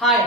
Hi,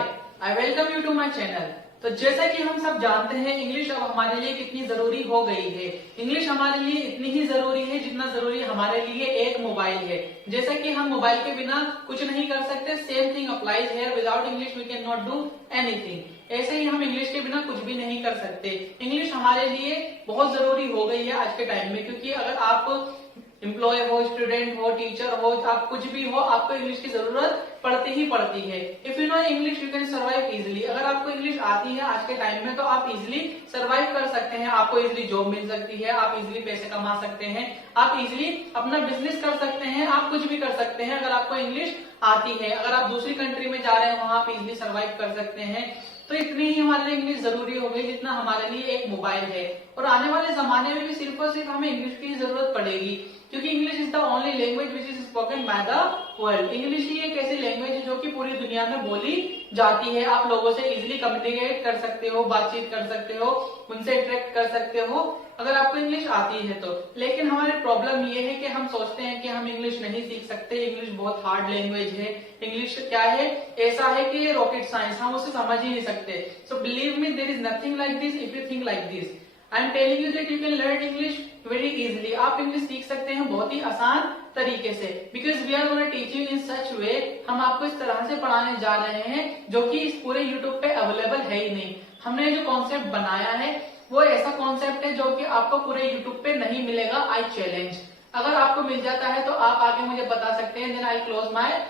I welcome you to my channel. तो जैसा कि हम सब जानते हैं, इंग्लिश अब हमारे लिए कितनी जरूरी हो गई है। इंग्लिश हमारे लिए इतनी ही जरूरी है जितना जरूरी हमारे लिए एक मोबाइल है। जैसा कि हम मोबाइल के बिना कुछ नहीं कर सकते, same thing applies here. Without English we can not do anything. ऐसे ही हम इंग्लिश के बिना कुछ भी नहीं कर सकते। इंग्लिश हमारे लिए बहुत जरूरी हो गई है आज के टाइम में, क्योंकि अगर आप एम्प्लॉय हो, स्टूडेंट हो, टीचर हो, आप कुछ भी हो, आपको इंग्लिश की जरूरत पड़ती ही पड़ती है। If you know English you can survive easily. अगर आपको इंग्लिश आती है आज के टाइम में तो आप इजिली सर्वाइव कर सकते हैं। आपको इजिली जॉब मिल सकती है, आप इजिली पैसे कमा सकते हैं, आप इजिली अपना बिजनेस कर सकते हैं, आप कुछ भी कर सकते हैं अगर आपको इंग्लिश आती है। अगर आप दूसरी कंट्री में जा रहे हैं वहां आप इजिली सर्वाइव कर सकते हैं। तो इतनी ही हमारे लिए इंग्लिश जरूरी हो गई जितना हमारे लिए एक मोबाइल है। और आने वाले जमाने में भी सिर्फ और सिर्फ हमें इंग्लिश की जरूरत पड़ेगी, क्योंकि English is the only language which is spoken by the world. English ही एक ऐसी लैंग्वेज है जो कि पूरी दुनिया में बोली जाती है। आप लोगों से इजिली कम्युनिकेट कर सकते हो, बातचीत कर सकते हो, उनसे इंटरेक्ट कर सकते हो अगर आपको इंग्लिश आती है तो। लेकिन हमारी प्रॉब्लम ये है कि हम सोचते हैं कि हम इंग्लिश नहीं सीख सकते, इंग्लिश बहुत हार्ड लैंग्वेज है, इंग्लिश क्या है, ऐसा है कि रॉकेट साइंस, हम उसे समझ ही नहीं सकते। So believe me, there is nothing like this if you think like this. I am telling you that you can learn English very easily. आप इंग्लिश सीख सकते हैं बहुत ही आसान तरीके से, because we are gonna teach you in such way. हम आपको इस तरह से पढ़ाने जा रहे हैं जो कि इस पूरे यूट्यूब पे अवेलेबल है ही नहीं। हमने जो कॉन्सेप्ट बनाया है वो ऐसा कॉन्सेप्ट है जो कि आपको पूरे यूट्यूब पे नहीं मिलेगा। आई चैलेंज, अगर आपको मिल जाता है तो आप आके मुझे बता सकते हैं, then I close my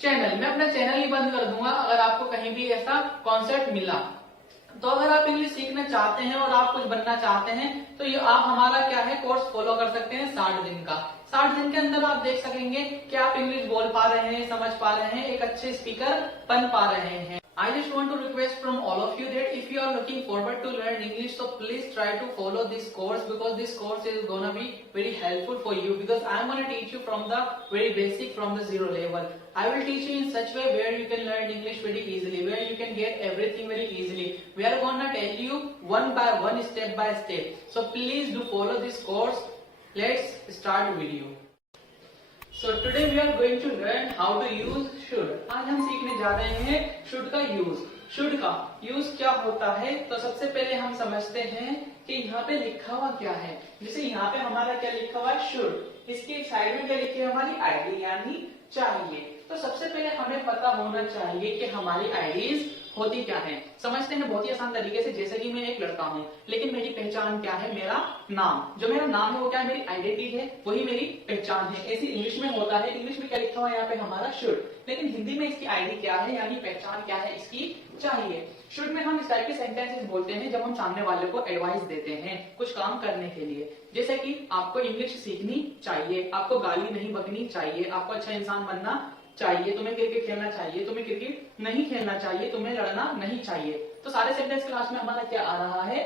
channel. मैं अपना चैनल ही बंद कर दूंगा अगर आपको कहीं भी ऐसा कॉन्सेप्ट मिला। तो अगर आप इंग्लिश सीखना चाहते हैं और आप कुछ बनना चाहते हैं तो ये आप हमारा क्या है कोर्स फॉलो कर सकते हैं 60 दिन का। 60 दिन के अंदर आप देख सकेंगे कि आप इंग्लिश बोल पा रहे हैं, समझ पा रहे हैं, एक अच्छे स्पीकर बन पा रहे हैं। I just want to request from all of you that if you are looking forward to learn English, so please try to follow this course, because this course is gonna be very helpful for you, because I am gonna teach you from the very basic, from the zero level. I will teach you in such way where you can learn English very easily, where you can get everything very easily. We are gonna tell you one by one, step by step. So please do follow this course. Let's start video. So today we are going to learn how to use should. आज हम सीखने जा रहे हैं should का use. should का use क्या होता है, तो सबसे पहले हम समझते हैं कि यहाँ पे लिखा हुआ क्या है। जैसे यहाँ पे हमारा क्या लिखा हुआ है, should। इसके साइड में क्या लिखी है, हमारी आईडी यानी चाहिए। तो सबसे पहले हमें पता होना चाहिए कि हमारी आईडीज होती क्या है। समझते हैं बहुत ही आसान तरीके से। जैसे कि मैं एक लड़का हूँ, लेकिन मेरी पहचान क्या है, मेरा नाम। जो मेरा नाम है वो क्या है, मेरी आइडेंटिटी है, वही मेरी पहचान है। ऐसी इंग्लिश में होता है। इंग्लिश में क्या लिखा हुआ है यहाँ पे, हमारा शुड। लेकिन हिंदी में इसकी आईडी क्या है, यानी पहचान क्या है, इसकी चाहिए। शुड में हम इस टाइप के सेंटेंसेस बोलते हैं जब हम सामने वाले को एडवाइस देते हैं कुछ काम करने के लिए। जैसे कि आपको इंग्लिश सीखनी चाहिए, आपको गाली नहीं बकनी चाहिए, आपको अच्छा इंसान बनना चाहिए, तुम्हें क्रिकेट खेलना चाहिए, तुम्हें क्रिकेट नहीं खेलना चाहिए, तुम्हें लड़ना नहीं चाहिए। तो सारे सेंटेंस के लास्ट में हमारा क्या आ रहा है,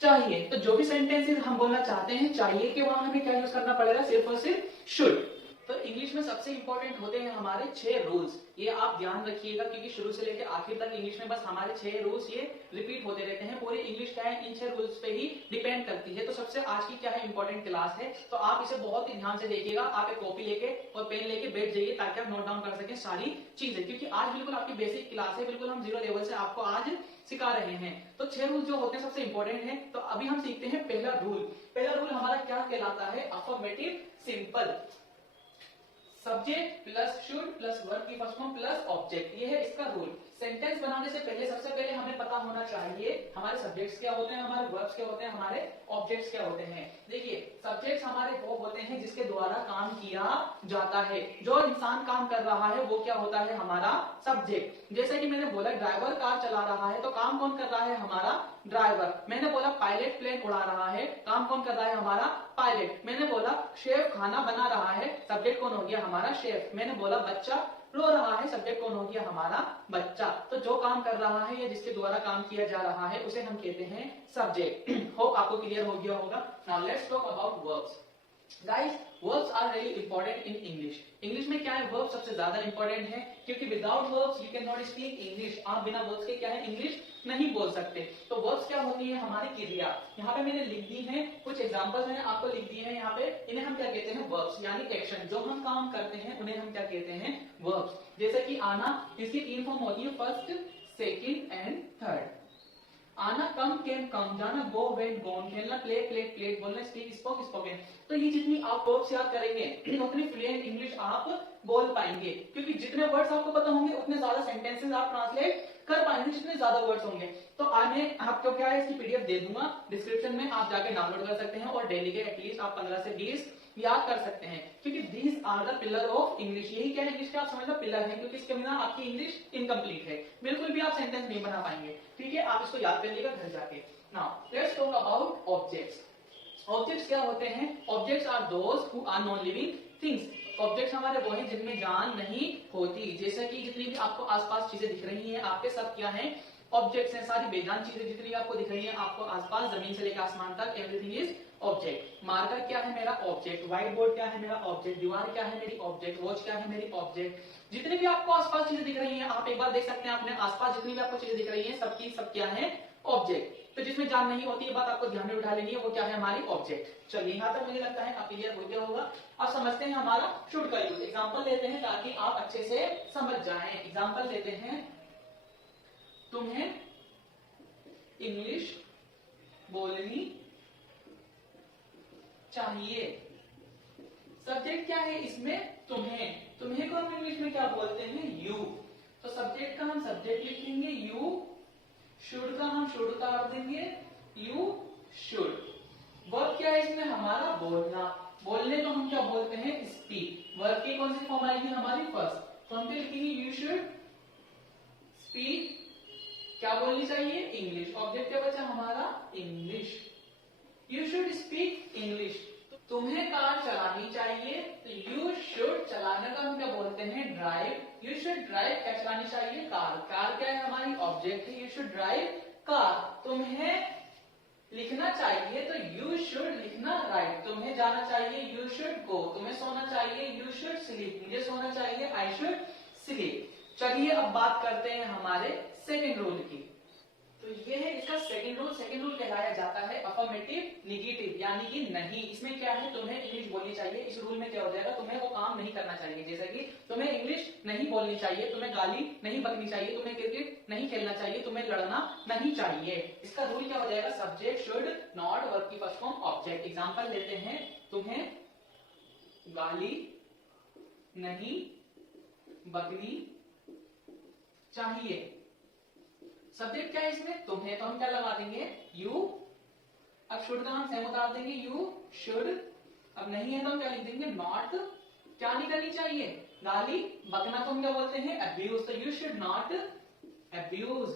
चाहिए। तो जो भी सेंटेंसेस हम बोलना चाहते हैं चाहिए के, वहां हमें क्या यूज करना पड़ेगा, सिर्फ और सिर्फ शुड। तो इंग्लिश में सबसे इंपॉर्टेंट होते हैं हमारे 6 रूल्स। ये आप ध्यान रखिएगा, क्योंकि शुरू से लेकर आखिर तक इंग्लिश में बस हमारे 6 रूल्स ये रिपीट होते रहते हैं। पूरी इंग्लिश क्या है, इन 6 रूल्स पे ही डिपेंड करती है। तो सबसे आज की क्या है, इंपॉर्टेंट क्लास है, तो आप इसे बहुत ही ध्यान से देखिएगा। आप एक कॉपी लेके और पेन लेके बैठ जाइए ताकि आप नोट डाउन कर सकें सारी चीजें, क्योंकि आज बिल्कुल आपकी बेसिक क्लास है, बिल्कुल हम जीरो लेवल से आपको आज सिखा रहे हैं। तो 6 रूल जो होते हैं सबसे इंपॉर्टेंट है। तो अभी हम सीखते हैं पहला रूल। पहला रूल हमारा क्या कहलाता है, affirmative simple. Subject plus should plus verb की फर्स्ट फॉर्म प्लस ऑब्जेक्ट, ये है इसका रूल। सेंटेंस बनाने से पहले सबसे पहले हमें पता होना चाहिए हमारे सब्जेक्ट्स क्या होते हैं, हमारे वर्ब्स क्या होते हैं, हमारे ऑब्जेक्ट्स क्या होते हैं। देखिए, सब्जेक्ट्स हमारे वो होते हैं जिसके द्वारा काम किया जाता है। जो इंसान काम कर रहा है वो क्या होता है, हमारा सब्जेक्ट। जैसे कि मैंने बोला ड्राइवर कार चला रहा है, तो काम कौन कर रहा है, हमारा ड्राइवर। मैंने बोला पायलट प्लेन उड़ा रहा है, काम कौन कर रहा है, हमारा पायलट। मैंने बोला शेफ खाना बना रहा है, सब्जेक्ट कौन हो गया, हमारा शेफ। मैंने बोला बच्चा रो रहा है, सब्जेक्ट कौन हो गया, हमारा बच्चा। तो जो काम कर रहा है या जिसके द्वारा काम किया जा रहा है उसे हम कहते हैं सब्जेक्ट। होप आपको क्लियर हो गया होगा। Now let's talk about verbs. Guys verbs are very important in English. English में क्या है, वर्ब सबसे ज्यादा इंपॉर्टेंट है, क्योंकि without verbs you can not speak English. आप बिना वर्ब्स के क्या है इंग्लिश नहीं बोल सकते। तो वर्ब्स क्या होती है, हमारी क्रिया। यहाँ पे मैंने लिख दी है, कुछ एग्जांपल्स मैंने आपको लिख दिए हैं यहाँ पे। इन्हें हम क्या कहते हैं, वर्ब्स, यानी एक्शन। जो हम काम करते हैं उन्हें हम क्या कहते हैं, वर्ब्स। जैसे कि आना, इसकी 3 फॉर्म होती है, फर्स्ट, सेकेंड एंड थर्ड। आना, कम, केम, कम, जाना, गो, वेंट, गॉन, खेलना, प्ले, प्लेड, प्लेड, बोलना, स्पीक, स्पोक, स्पोकन। तो ये जितनी आप वर्ड्स याद करेंगे उतनी फ्लुएंट इंग्लिश आप बोल पाएंगे, क्योंकि जितने वर्ड्स आपको पता होंगे उतने ज्यादा सेंटेंसेस आप ट्रांसलेट कर पाएंगे, जितने ज्यादा वर्ड्स होंगे। तो आज मैं आपको क्या है, इसकी पीडीएफ दे दूंगा डिस्क्रिप्शन में, आप जाके डाउनलोड कर सकते हैं और डेली के एटलीस्ट आप 15 से 20 याद कर सकते हैं, क्योंकि these are the pillar of English. यही क्या है, इंग्लिश का आप समझ लो पिलर है, क्योंकि इसके बिना आपकी इंग्लिश इनकम्प्लीट है, बिल्कुल भी आप सेंटेंस नहीं बना पाएंगे। ठीक है, आप इसको याद कर लीजिएगा घर जाके। Now let's talk about objects. Objects क्या होते हैं, objects are those who are non living things. Objects हमारे वो हैं जिनमें जान नहीं होती। जैसे कि जितनी भी आपको आसपास चीजें दिख रही हैं, आपके सब क्या है, ऑब्जेक्ट्स हैं। सारी बेजान चीजें जितनी आपको दिख रही हैं आपको आसपास, जमीन से लेकर आसमान तक, एवरीथिंग इज ऑब्जेक्ट। मार्कर क्या है, मेरा ऑब्जेक्ट। व्हाइट बोर्ड क्या है, मेरा ऑब्जेक्ट। दीवार क्या है, मेरी ऑब्जेक्ट। वॉच क्या है, मेरी ऑब्जेक्ट। जितनी भी आपको आसपास चीजें दिख रही हैं, आप एक बार देख सकते हैं अपने आसपास जितनी भी आपको चीजें दिख रही हैं, सबकी सब क्या है, ऑब्जेक्ट। तो जिसमें जान नहीं होती, ये बात आपको ध्यान में उठा लेनी है, वो क्या है, हमारी ऑब्जेक्ट। चलिए यहां तक मुझे लगता है आप क्लियर हो गया होगा। अब समझते हैं हमारा शुड का यूज। एग्जांपल लेते हैं ताकि आप अच्छे से समझ जाएं। एग्जांपल लेते हैं, तुम्हें इंग्लिश बोलनी चाहिए। सब्जेक्ट क्या है इसमें, तुम्हें। तुम्हें को हम इंग्लिश में क्या बोलते हैं, यू। तो सब्जेक्ट का हम सब्जेक्ट लिखेंगे यू, शुड का हम शुड उतार देंगे, यू शुड। वर्ब क्या है इसमें, हमारा बोलना। बोलने को हम क्या बोलते हैं, स्पीक। वर्ब की कौन सी फॉर्म आएगी, हमारी फर्स्ट। तो हम क्या लिखेंगे, यू शुड स्पीक, क्या बोलनी चाहिए, इंग्लिश। ऑब्जेक्ट क्या बचा हमारा, English. You should speak English. तुम्हें कार चलानी चाहिए, तो यू शुड, चलाने का हम क्या बोलते हैं, ड्राइव। यू शुड ड्राइव, क्या चलानी चाहिए, कार। कार क्या है, हमारी ऑब्जेक्ट है, यू शुड ड्राइव कार। तुम्हें लिखना चाहिए, तो यू शुड लिखना राइट। तुम्हें जाना चाहिए, यू शुड गो। तुम्हें सोना चाहिए, यू शुड स्लीप। मुझे सोना चाहिए, आई शुड स्लीप। चलिए अब बात करते हैं हमारे सेकेंड रूल की। तो ये है इसका सेकंड रूल। सेकंड रूल कहलाया जाता है अफर्मेटिव निगेटिव, यानी कि नहीं। इसमें क्या है, तुम्हें इंग्लिश बोलनी चाहिए। इस रूल में क्या हो जाएगा, तुम्हें वो काम नहीं करना चाहिए। जैसे कि तुम्हें इंग्लिश नहीं बोलनी चाहिए, तुम्हें गाली नहीं बकनी चाहिए, तुम्हें क्रिकेट नहीं खेलना चाहिए, तुम्हें लड़ना नहीं चाहिए। इसका रूल क्या हो जाएगा, सब्जेक्ट शुड नॉट, वर्ब की फर्स्ट फॉर्म ऑब्जेक्ट। एग्जाम्पल लेते हैं, तुम्हें गाली नहीं बकनी चाहिए। सब्जेक्ट क्या है इसमें, तुम्हें, तो हम क्या लगा देंगे, यू। अब शुड का हम सेम उतार देंगे, यू शुड। अब नहीं है तो हम क्या लिख देंगे, नॉट। क्या नहीं करनी चाहिए, गाली। बकना तो हम क्या बोलते हैं, अब्यूज। तो यू शुड नॉट अब्यूज।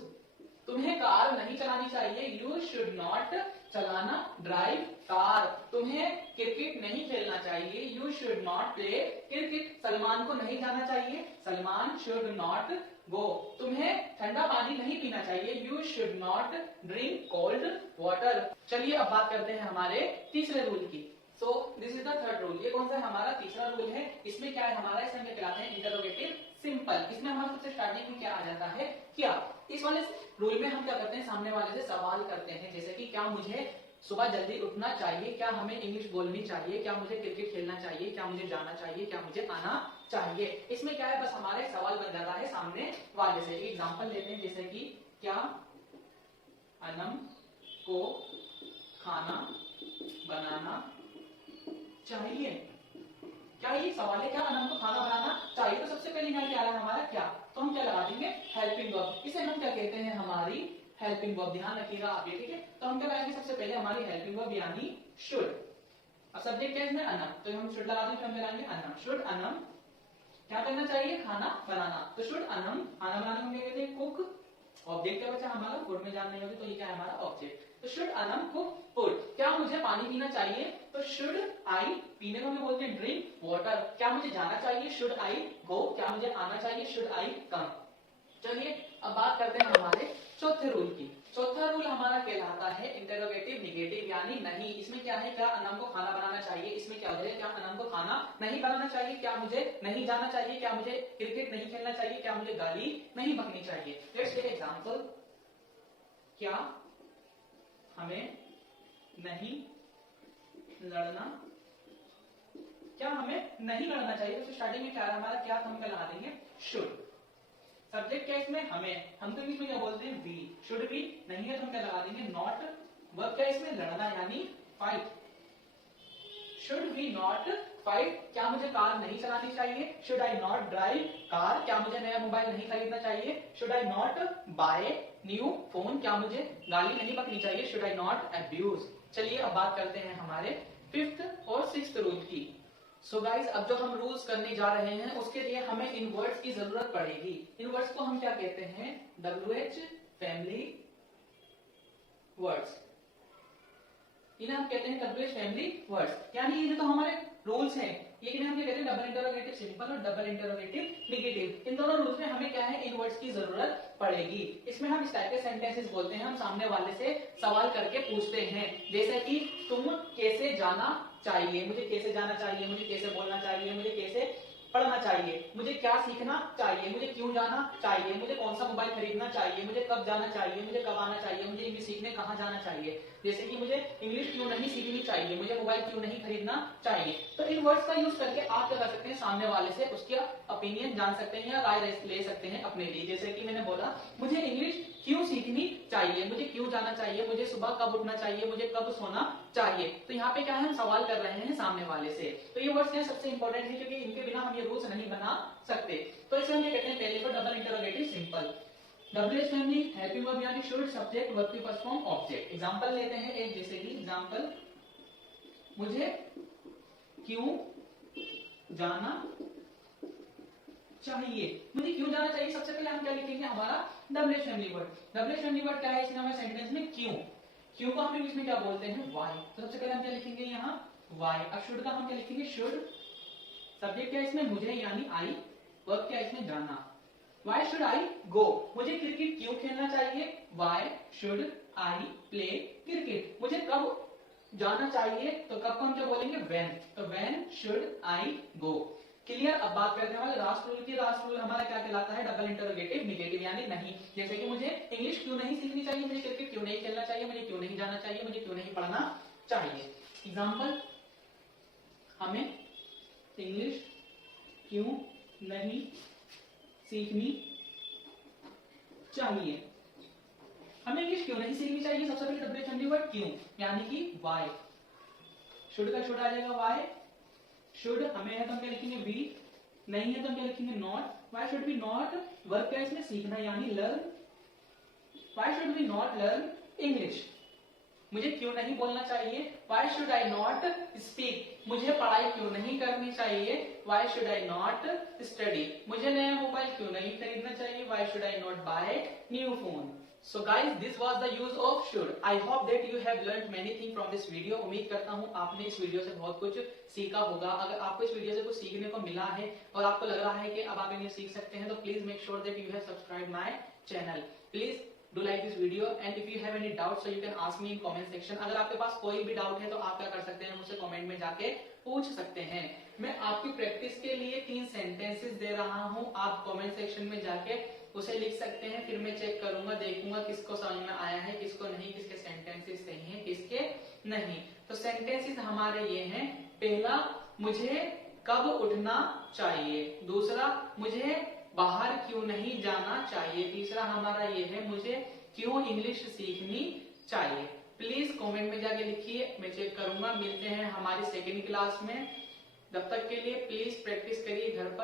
तुम्हें कार नहीं चलानी चाहिए, यू शुड नॉट चलाना ड्राइव कार। तुम्हें क्रिकेट नहीं खेलना चाहिए, you should not play cricket. Salman को नहीं जाना चाहिए, सलमान शुड नॉट गो। तुम्हें ठंडा पानी नहीं पीना चाहिए, you should not drink cold water. चलिए अब बात करते हैं हमारे तीसरे रूल की। So this is the third rule. ये कौन सा है, हमारा तीसरा रूल है। इसमें क्या है हमारा, इसे हम कहलाते हैं इंटरोगेटिव सिंपल। इसमें हमारा सबसे स्टार्टिंग में क्या आ जाता है, क्या। इस वाले रूल में हम क्या करते हैं, सामने वाले से सवाल करते हैं। जैसे कि क्या मुझे सुबह जल्दी उठना चाहिए, क्या हमें इंग्लिश बोलनी चाहिए, क्या मुझे क्रिकेट खेलना चाहिए, क्या मुझे जाना चाहिए, क्या मुझे आना चाहिए। इसमें क्या है, बस हमारा एक सवाल बन जाता है सामने वाले से। एग्जांपल लेते हैं, जैसे कि क्या अनम को खाना बनाना चाहिए। क्या ये सवाल है, क्या अनम को खाना बनाना चाहिए। तो सबसे पहले यहाँ क्या आ रहा है हमारा, क्या। तो हम क्या लगा देंगे, हेल्पिंग वर्ब। इसे हम क्या कहते हैं, हमारी हेल्पिंग वर्ब। ध्यान रखिएगा आप ये, ठीक है। तो हम क्या लगाएंगे, सबसे पहले हमारी हेल्पिंग वर्ब यानी शुड। अब सब्जेक्ट क्या है इसमें, अनम। तो हम शुड लगा देंगे, हम लगाएंगे अनम। शुड अनम क्या करना चाहिए, खाना बनाना। तो शुड अनम, खाना बनाना हम क्या कहते हैं, कुक। ऑब्जेक्ट क्या बचा हमारा, फूड में जान नहीं होगी, तो ये क्या है हमारा ऑब्जेक्ट। तो शुड अनम कुक फूड। क्या मुझे पानी पीना चाहिए, तो शुड आई, पीने को हम बोलते हैं ड्रिंक वाटर। क्या मुझे जाना चाहिए, शुड आई गो। क्या मुझे आना चाहिए, शुड आई कम। चलिए अब बात करते हैं हमारे चौथे रूल की। चौथा रूल हमारा कहलाता है इंटेरोगेटिव निगेटिव, यानी नहीं। इसमें क्या है, क्या अनम को खाना बनाना चाहिए, इसमें क्या है, क्या अनम को खाना नहीं बनाना चाहिए, क्या मुझे नहीं जाना चाहिए, क्या मुझे क्रिकेट नहीं खेलना चाहिए, क्या मुझे गाली नहीं बकनी चाहिए। लेट्स टेक एग्जांपल, क्या हमें नहीं लड़ना, क्या हमें नहीं लड़ना चाहिए। तो स्टार्टिंग में क्या है हमारा, क्या हम क्या लगा देंगे, शुड। सब्जेक्ट क्या इसमें, हमें, हम तो इसमें क्या बोलते हैं, वी। शुड भी नहीं है तो हम क्या लगा देंगे, नॉट। वर्ब क्या इसमें, लड़ना यानी fight. Should we not fight, क्या मुझे कार नहीं चलानी चाहिए। Should I not drive car, क्या मुझे नया मोबाइल नहीं खरीदना चाहिए। Should I not buy new phone, क्या मुझे गाली नहीं बकनी चाहिए। Should I not abuse. चलिए अब बात करते हैं हमारे फिफ्थ और सिक्स्थ रूल की। सो गाइज, अब जो हम रूल्स करने जा रहे हैं उसके लिए हमें इन वर्ड्स की जरूरत पड़ेगी। इन वर्ड्स को हम क्या कहते हैं, WH फैमिली वर्ड्स। इन्हें हम कहते हैं WH फैमिली वर्ड्स, यानी ये जो हमारे रूल्स हैं, ये हम क्या कहते हैं, डबल इंटरोगेटिव सिंपल और डबल इंटरोगेटिव निगेटिव। इन दोनों रूल्स में हमें क्या है, इन वर्ड्स की जरूरत पड़ेगी। इसमें हम इस टाइप के सेंटेंसेस बोलते हैं, हम सामने वाले से सवाल करके पूछते हैं, जैसे कि तुम कैसे जाना चाहिए, मुझे कैसे जाना चाहिए, मुझे कैसे बोलना चाहिए, मुझे कैसे पढ़ना चाहिए, मुझे क्या सीखना चाहिए, मुझे क्यों जाना चाहिए, मुझे कौन सा मोबाइल खरीदना चाहिए, मुझे कब जाना चाहिए, मुझे कब आना चाहिए, मुझे इंग्लिश सीखने कहाँ जाना चाहिए। जैसे कि मुझे इंग्लिश क्यों नहीं सीखनी चाहिए, मुझे मोबाइल क्यों नहीं खरीदना चाहिए। तो इन वर्ड्स का यूज करके आप क्या कर सकते हैं, सामने वाले से उसका ओपिनियन जान सकते हैं या राय ले सकते हैं अपने लिए। जैसे कि मैंने बोला, मुझे इंग्लिश क्यों सीखनी चाहिए, मुझे क्यों जाना चाहिए, मुझे सुबह कब उठना चाहिए, मुझे कब सोना चाहिए। तो यहाँ पे क्या है, हम सवाल कर रहे हैं सामने वाले से। तो ये वर्ड्स क्या सबसे इंपॉर्टेंट है, क्योंकि इनके बिना हम ये रूल्स नहीं बना सकते। तो इसे हम ये कहते हैं, पहले को double interrogative simple. WH family helping verb यानी शुड, सब्जेक्ट, वर्ब की फर्स्ट फॉर्म, ऑब्जेक्ट। एग्जांपल लेते हैं एक, जैसे कि एग्जांपल, मुझे क्यों जाना चाहिए, मुझे क्यों जाना चाहिए। सबसे पहले हम क्या लिखेंगे, हमारा WH family word. WH family word क्या है, इसमें हमें सेंटेंस में क्यों, क्यों को हम इंग्लिश में क्या बोलते हैं, वाई। तो सबसे पहले हम क्या लिखेंगे यहाँ, वाई। अब शुड का हम क्या लिखेंगे, शुड। सब्जेक्ट क्या है इसमें, मुझे यानी आई। वर्ब क्या है इसमें, जाना। वाई शुड आई गो, मुझे क्रिकेट क्यों खेलना चाहिए। Why should I play cricket, मुझे कब जाना चाहिए, तो कब को हम क्या बोलेंगे, व्हेन। तो when should I go. Clear. अब बात करते हैं हमारे लास्ट रूल की। लास्ट रूल हमारा क्या कहलाता है, डबल इंटरोगेटिव निगेटिव, यानी नहीं। जैसे कि मुझे इंग्लिश क्यों नहीं सीखनी चाहिए, मुझे क्रिकेट क्यों नहीं खेलना चाहिए, मुझे क्यों नहीं जाना चाहिए, मुझे क्यों नहीं पढ़ना चाहिए। एग्जाम्पल, हमें इंग्लिश क्यों नहीं सीखनी चाहिए, हमें इंग्लिश क्यों नहीं सीखनी चाहिए। सबसे पहले WH फैमिली वर्ड क्यों, यानी कि वाई। शुड का शुड आ जाएगा वाई। शुड हमें है तो हम क्या लिखेंगे, वी। नहीं है तो हम क्या लिखेंगे, not. Why should be not, verb क्या है इसमें, सीखना यानी learn. Why should be not learn English, मुझे क्यों नहीं बोलना चाहिए। Why should I not speak, मुझे पढ़ाई क्यों नहीं करनी चाहिए। Why should I not study, मुझे नया मोबाइल क्यों नहीं खरीदना चाहिए। Why should I not buy new phone. So guys, this was the use of should. I hope that you have learned many things from this video. उम्मीद करता हूँ आपने इस वीडियो से बहुत कुछ सीखा होगा। अगर आपको इस वीडियो से कुछ सीखने को मिला है और आपको लग रहा है कि अब आप इंग्लिश सीख सकते हैं, तो please make sure that you have subscribe my channel. Please do like this video and if you have any doubt so you can ask me in comment section. अगर आपके पास कोई भी डाउट है तो आप क्या कर सकते हैं, मुझसे कमेंट में जाके पूछ सकते हैं। मैं आपकी प्रैक्टिस के लिए 3 सेंटेंसेस दे रहा हूँ, आप कमेंट सेक्शन में जाके उसे लिख सकते हैं। फिर मैं चेक करूंगा, देखूंगा किसको समझ में आया है, किसको नहीं, किसके सेंटेंसेस सही हैं, किसके नहीं। तो सेंटेंसेस हमारे ये हैं, पहला, मुझे कब उठना चाहिए। दूसरा, मुझे बाहर क्यों नहीं जाना चाहिए। तीसरा हमारा ये है, मुझे क्यों इंग्लिश सीखनी चाहिए। प्लीज कमेंट में जाके लिखिए, मैं चेक करूंगा। मिलते हैं हमारी सेकेंड क्लास में। तब तक के लिए प्लीज प्रैक्टिस करिए घर पर।